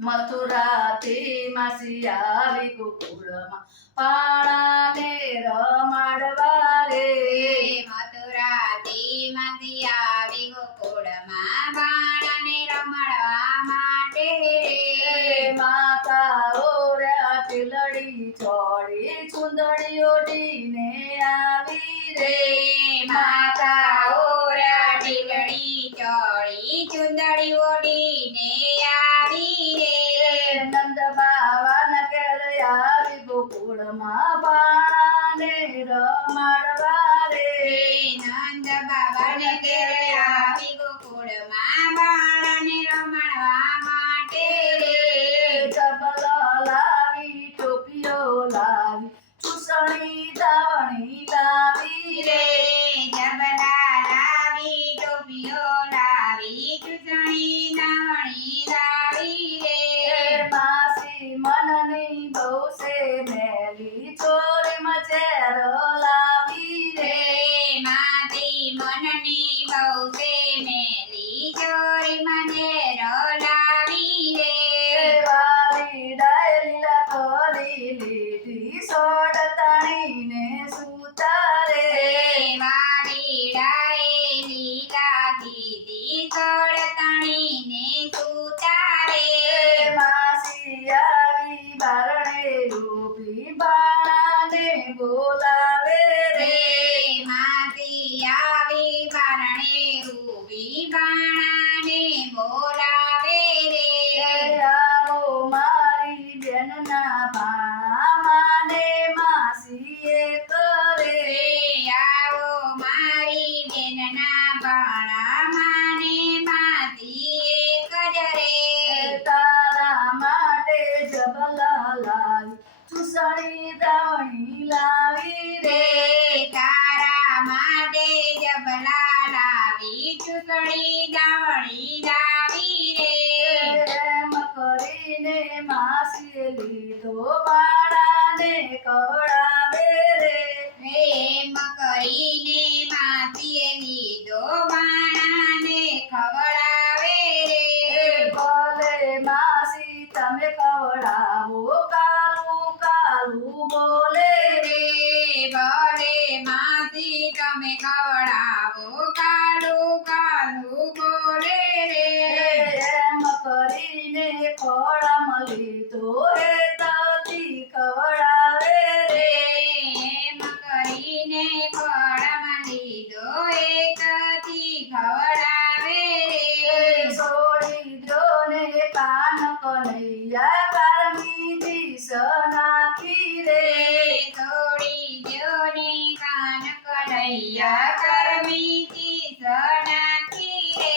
મથુરાથી માસી આવી ગોકુળમાં પાણાને રમાડવા રે. મથુરાથી માસી આવી ગોકુળમાં બાળાને રમાડવા માટે રે. માતા ઓર્યા ટીલડી છોડી ચુંદડી ઓઢીને આવી રે. માતા ઓરા ઢીલડી ચોળી ચુંદડી ઓઢીને આવી રે. નંદ બાવાના ઘેર આવી ગોકુળમાં બાળાને રમાડવા રે. નંદ બાબાને ઘેરે આવી ગોકુળમાં બાળાને રમાડવા માટે રે. ચબલ લાવી ટોપીઓ લાવી ચૂસણી દાવણી લાવી રે જબલા લાવી ટોપીઓ લાવી ચૂસણી નાવણી લાવી રે. માસી મનની બહુ છે મેલી ચોરીમાં ઝેર લાવી રે. માતી મનની બહુ છે મેલી ચોરી મને લાવી રે. વાલી ડાયલીલા કરી લીધી સોડ તાણીને સુતારે. વાલી ડાએ લીલા દીદી સોળ તણીને સુતારે. માસી આવી બારણે ઊભી બાણાને બોલાવે રે. માતી આવી બારણે ઊભી બાણાને બોલાવે રે. આવો મારી બેનના બાણા માને માસીએ કરે. આવો મારી બેનના બાળા માને માતીએ કજરે. તારા માટે જબલા લાવી ચૂસણી દાવણી લાવી રે. તારા માટે જબલા લાવી ચૂસણી દાવણી લાવી રે. એમ કરીને માસીએ લીધો બાળાને કવડાવે રે. એમ કરીને માતીએ લીધો બાણાને ખવડાવે રે. ભલે માસી તમે ખવડાવો કાલું કાલું બોલે રે. ભલે માસી તમે ખવડાવો કાલું કાલું બોલે રે. એમ કરીને ખોળામાં લીધો એ તથી ખવડાવે રે. એમ કરીને ખોળામાં લીધો એ તથી ખવડાવે રે. છોડી દો ને કાન કનૈયા કારમીથી સનાખી રે. થોડી જોને કાન કનૈયા કરમીથી સનાખી રે.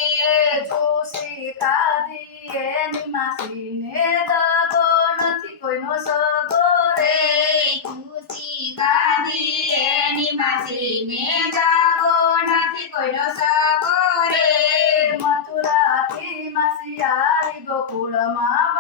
જોશી ખાધી એની માસીને દગો નથી કોઈનો સગો રે. ખુશી ગાધી એની માસીને જાગો નથી કોઈનો સગો રે. મથુરાથી માસી આવી ગોકુળમાં